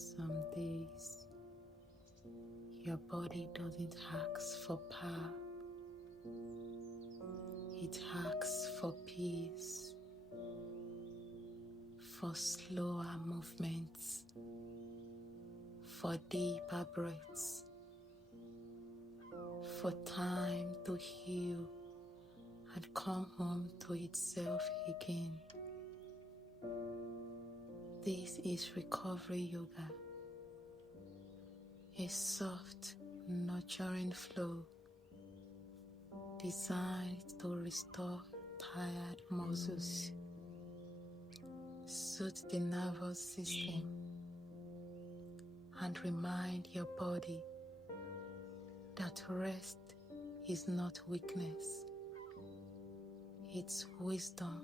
Some days your body doesn't ask for power, it asks for peace, for slower movements, for deeper breaths, for time to heal and come home to itself again. This is recovery yoga, a soft, nurturing flow designed to restore tired muscles, soothe the nervous system, and remind your body that rest is not weakness, it's wisdom.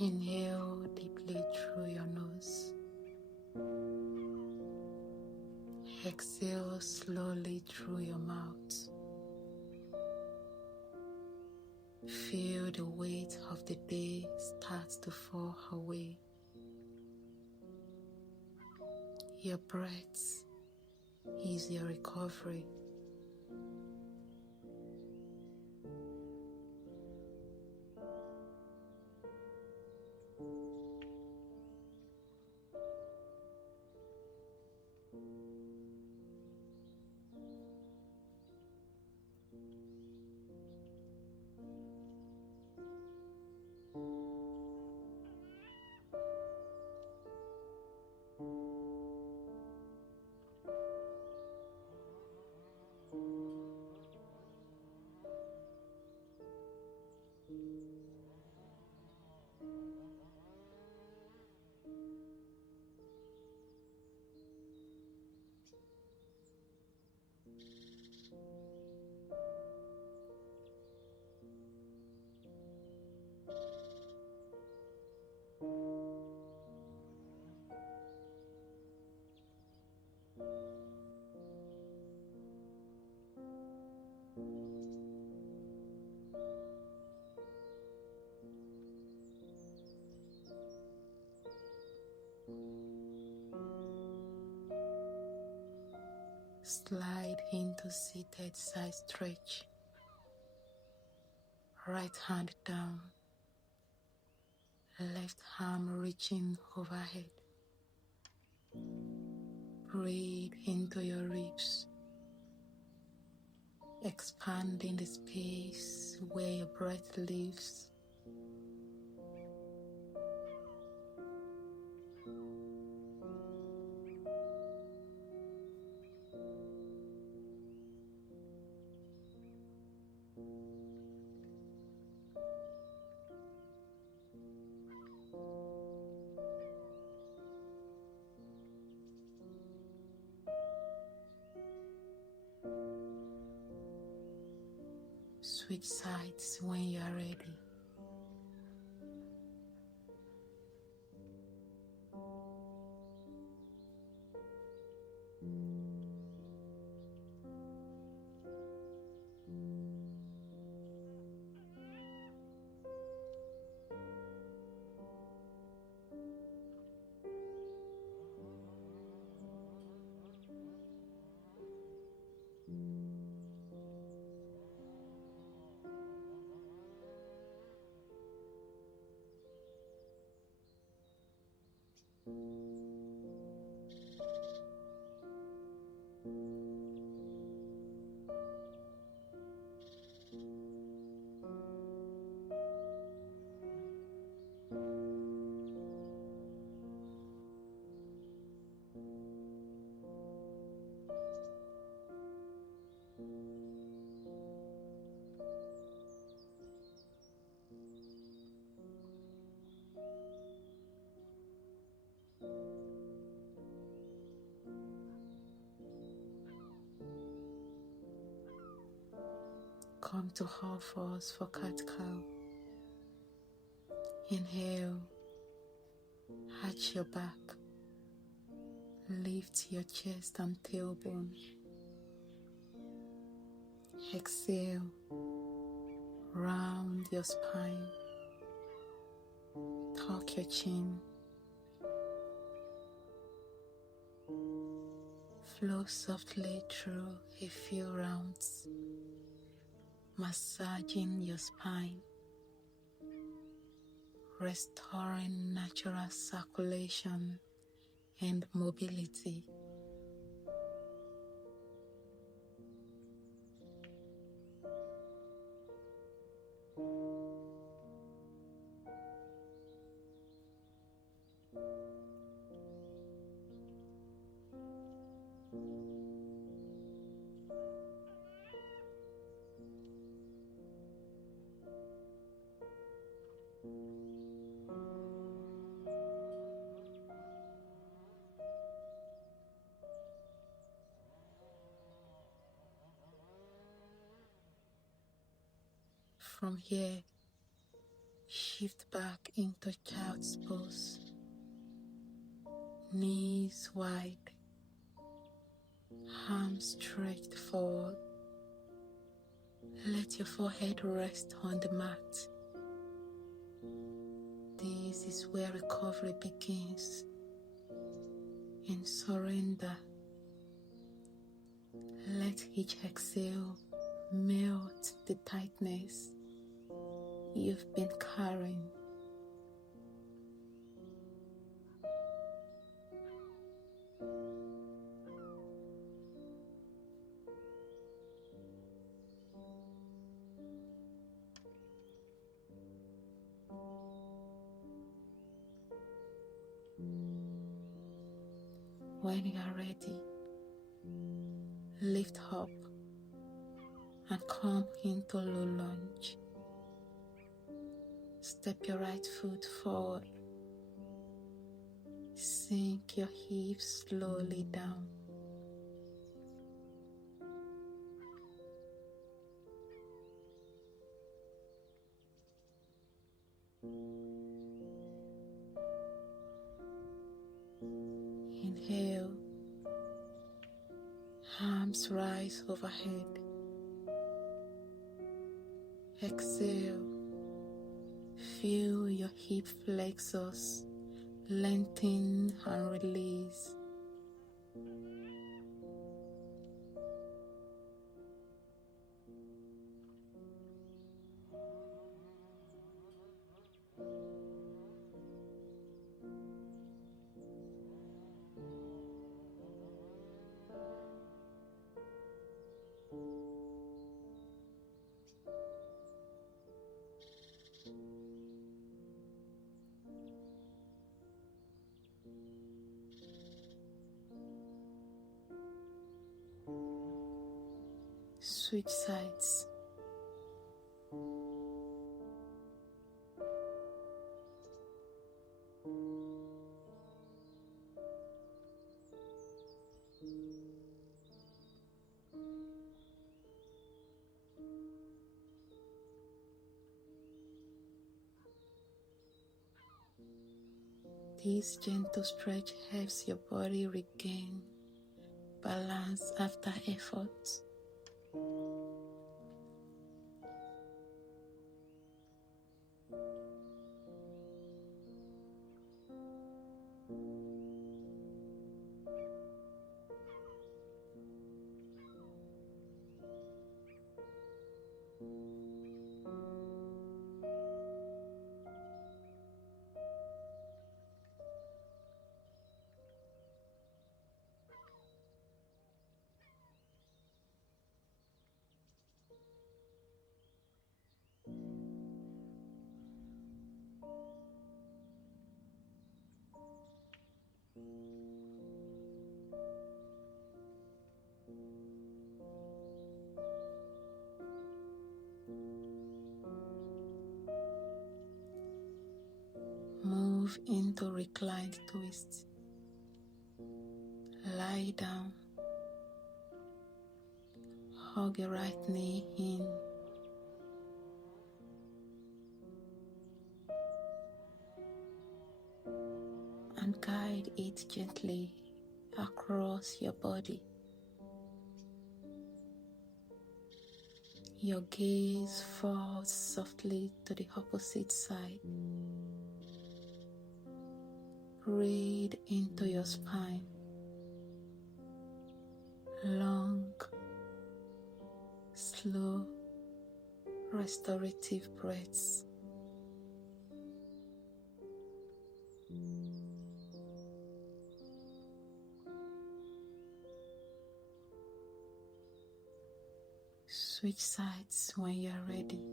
Inhale deeply through your nose. Exhale slowly through your mouth. Feel the weight of the day start to fall away. Your breath is your recovery. Slide into seated side stretch. Right hand down, left arm reaching overhead. Breathe into your ribs, expanding the space where your breath lives. Switch sides when you are ready. Come to half fours for cat-cow. Inhale, arch your back, lift your chest and tailbone. Exhale, round your spine, tuck your chin. Flow softly through a few rounds, massaging your spine, restoring natural circulation and mobility. From here, shift back into child's pose. Knees wide, arms stretched forward. Let your forehead rest on the mat. This is where recovery begins. In surrender, let each exhale melt the tightness you've been carrying. When you are ready, lift up and come into low lunge. Step your right foot forward. Sink your hips slowly down. Inhale, arms rise overhead. Exhale, feel your hip flexors lengthen and release. Switch sides. This gentle stretch helps your body regain balance after effort. Move into reclined twist. Lie down. Hug your right knee in. And guide it gently across your body. Your gaze falls softly to the opposite side. Breathe into your spine. Long, slow, restorative breaths. Switch sides when you are ready.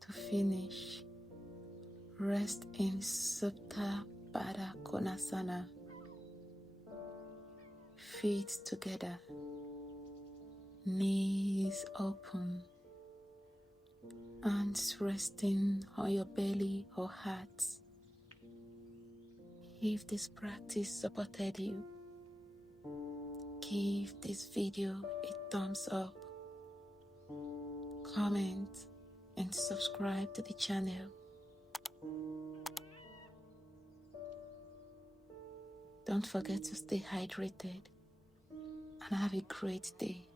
To finish, rest in Supta Baddha Konasana. Feet together, knees open, hands resting on your belly or heart. If this practice supported you, give this video a thumbs up, comment, and subscribe to the channel. Don't forget to stay hydrated and have a great day.